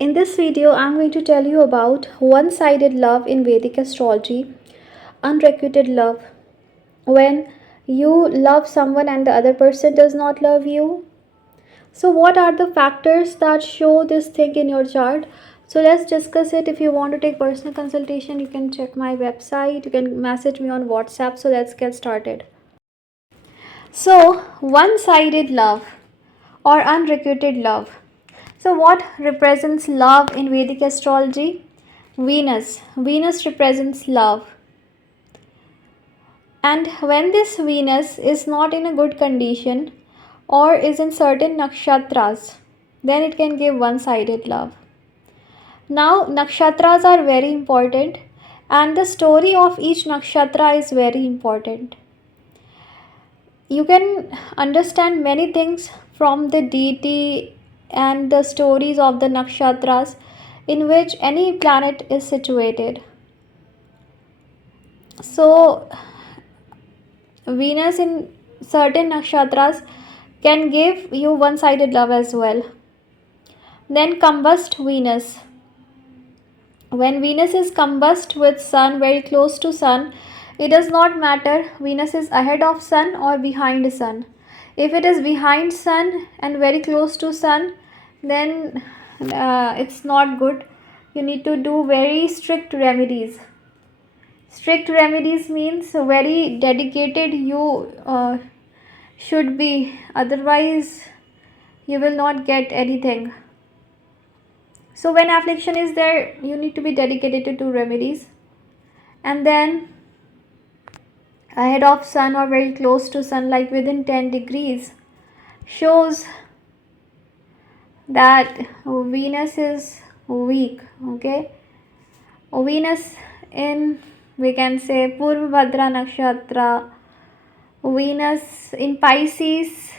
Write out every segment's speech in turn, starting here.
In this video, I'm going to tell you about one-sided love in Vedic astrology, unrequited love. When you love someone and the other person does not love you. So what are the factors that show this thing in your chart? So let's discuss it. If you want to take personal consultation, you can check my website. You can message me on WhatsApp. So let's get started. So one-sided love or unrequited love. So what represents love in Vedic astrology? Venus. Venus represents love. And when this Venus is not in a good condition or is in certain nakshatras, then it can give one-sided love. Now nakshatras are very important and the story of each nakshatra is very important. You can understand many things from the deity and the stories of the nakshatras in which any planet is situated. So Venus in certain nakshatras can give you one-sided love as well. Then combust Venus. When Venus is combust with Sun, very close to Sun, it does not matter Venus is ahead of Sun or behind Sun. If it is behind Sun and very close to Sun, then it's not good. You need to do very strict remedies. Strict remedies means very dedicated you should be, otherwise you will not get anything. So when affliction is there, you need to be dedicated to remedies. And then ahead of Sun or very close to Sun, like within 10 degrees, shows that Venus is weak. Okay, Venus in, we can say, Purvabhadra nakshatra, Venus in Pisces,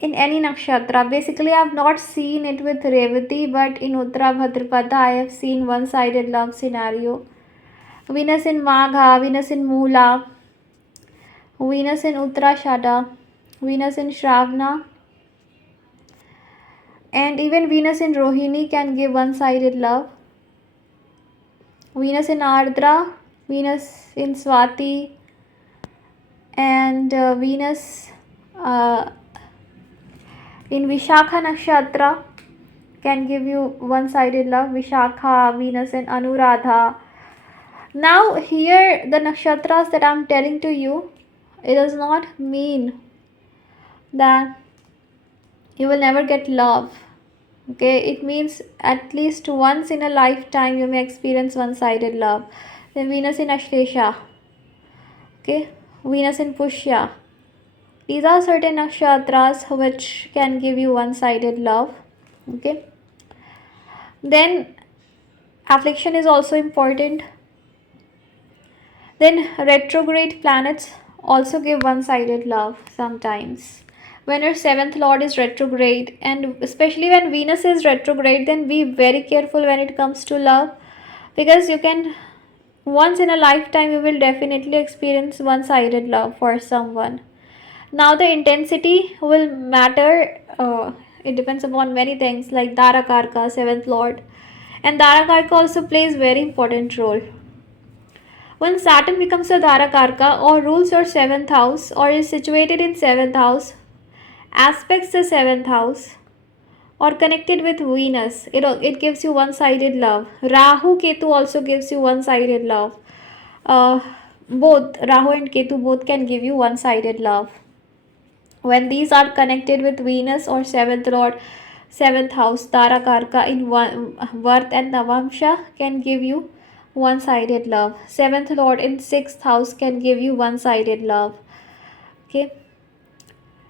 in any nakshatra. Basically, I have not seen it with Revati, but in Uttara Bhadrapada, I have seen one-sided love scenario. Venus in Magha, Venus in Mula, Venus in Uttarashada, Venus in Shravana, and even Venus in Rohini can give one-sided love. Venus in Ardra, Venus in Swati, and Venus in Vishakha nakshatra can give you one-sided love. Vishakha, Venus in Anuradha. Now here the nakshatras that I am telling to you, it does not mean that you will never get love. Okay, it means at least once in a lifetime you may experience one-sided love. Then Venus in Ashlesha, okay, Venus in Pushya. These are certain nakshatras which can give you one-sided love. Okay, then affliction is also important. Then retrograde planets also give one-sided love sometimes. When your 7th lord is retrograde, and especially when Venus is retrograde, then be very careful when it comes to love, because you can, once in a lifetime, you will definitely experience one-sided love for someone. Now the intensity will matter. It depends upon many things like Darakarka, 7th lord, and Darakarka also plays very important role. When Saturn becomes a Dharakarka or rules your 7th house or is situated in 7th house, aspects the 7th house or connected with Venus, it gives you one-sided love. Rahu Ketu also gives you one-sided love. Both Rahu and Ketu both can give you one-sided love. When these are connected with Venus or 7th lord, 7th house, Dharakarka in Vart and Navamsha can give you one-sided love. 7th lord in 6th house can give you one-sided love. Okay,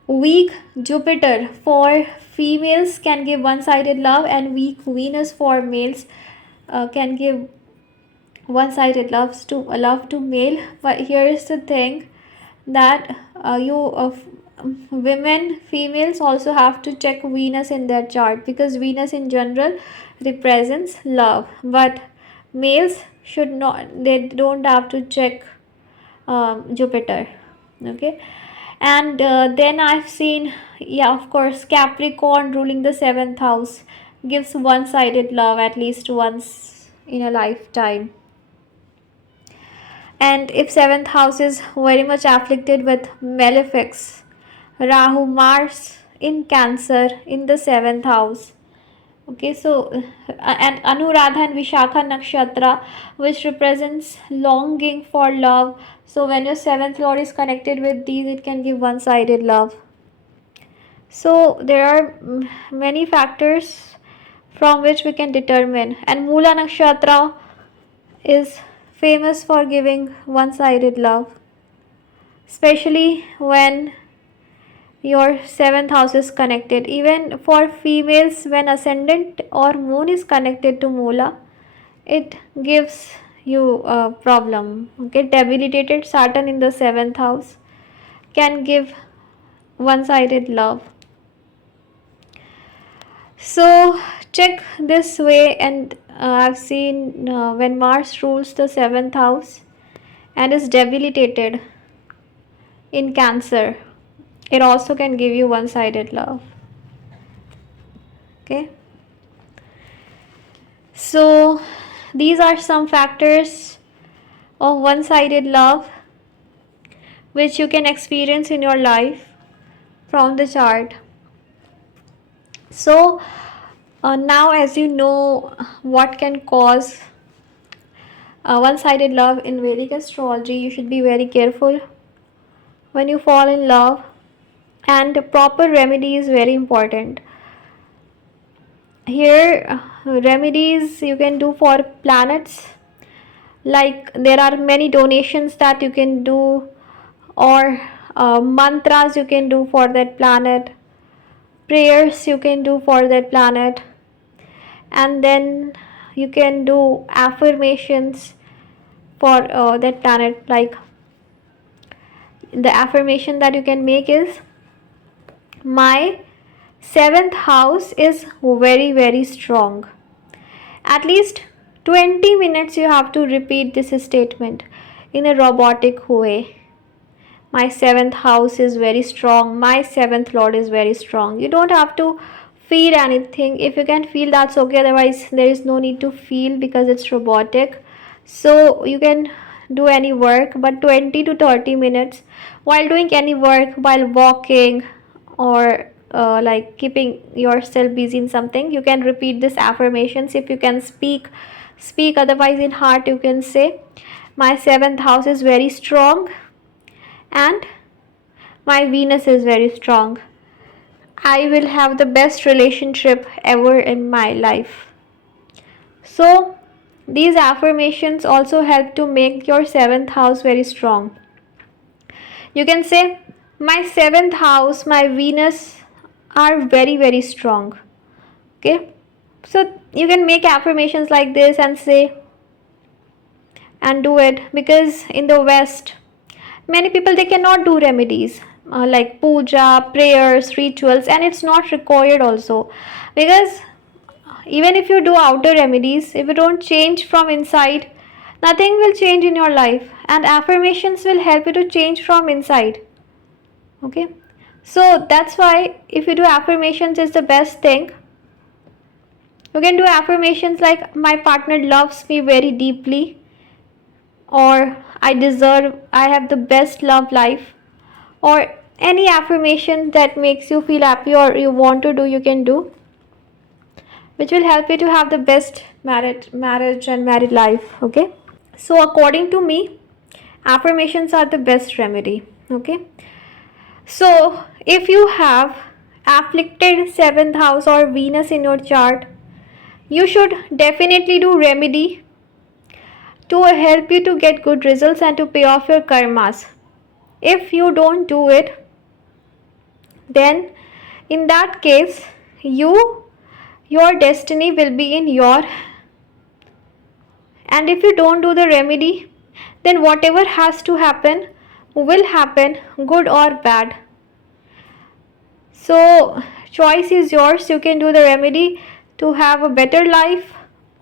weak Jupiter for females can give one-sided love, and weak Venus for males can give one-sided love to male. But here is the thing that women, females also have to check Venus in their chart, because Venus in general represents love, but males should not, they don't have to check Jupiter. Okay, and then I've seen, yeah, of course, Capricorn ruling the 7th house gives one-sided love at least once in a lifetime. And if seventh house is very much afflicted with malefics, Rahu, Mars in Cancer in the seventh house. Okay, so and Anuradha and Vishakha nakshatra, which represents longing for love. So when your seventh lord is connected with these, it can give one-sided love. So there are many factors from which we can determine, and Mula nakshatra is famous for giving one-sided love, especially when your seventh house is connected. Even for females, when ascendant or moon is connected to Mula, it gives you a problem. Okay, debilitated Saturn in the seventh house can give one-sided love. So check this way, and I've seen when Mars rules the seventh house and is debilitated in Cancer, it also can give you one-sided love. Okay, so these are some factors of one-sided love which you can experience in your life from the chart. So now, as you know what can cause one-sided love in Vedic astrology, you should be very careful when you fall in love, and proper remedy is very important. Here, remedies you can do for planets, like there are many donations that you can do, or mantras you can do for that planet, prayers you can do for that planet, and then you can do affirmations for that planet. Like the affirmation that you can make is, my seventh house is very strong. At least 20 minutes you have to repeat this statement in a robotic way. My seventh house is very strong. My seventh lord is very strong. You don't have to feel anything. If you can feel, that's okay. Otherwise, there is no need to feel because it's robotic. So you can do any work, but 20 to 30 minutes while doing any work, while walking, or like keeping yourself busy in something, you can repeat this affirmations. If you can speak, speak. Otherwise, in heart, you can say, my seventh house is very strong and my Venus is very strong. I will have the best relationship ever in my life. So these affirmations also help to make your seventh house very strong. You can say, my seventh house, my Venus are very strong. Okay, so you can make affirmations like this and say and do it, because in the West many people, they cannot do remedies like puja, prayers, rituals, and it's not required also, because even if you do outer remedies, if you don't change from inside, nothing will change in your life, and affirmations will help you to change from inside. Okay, so that's why if you do affirmations, is the best thing. You can do affirmations like, my partner loves me very deeply, or I have the best love life, or any affirmation that makes you feel happy or you want to do, you can do, which will help you to have the best marriage and married life. Okay, so according to me, affirmations are the best remedy. Okay, so if you have afflicted seventh house or Venus in your chart, you should definitely do remedy to help you to get good results and to pay off your karmas. If you don't do it, then in that case, your destiny will be in your, and if you don't do the remedy, then whatever has to happen will happen, good or bad. So choice is yours. You can do the remedy to have a better life,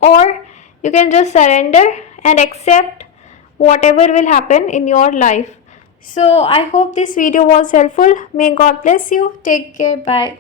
or you can just surrender and accept whatever will happen in your life. So I hope this video was helpful. May God bless you. Take care. Bye.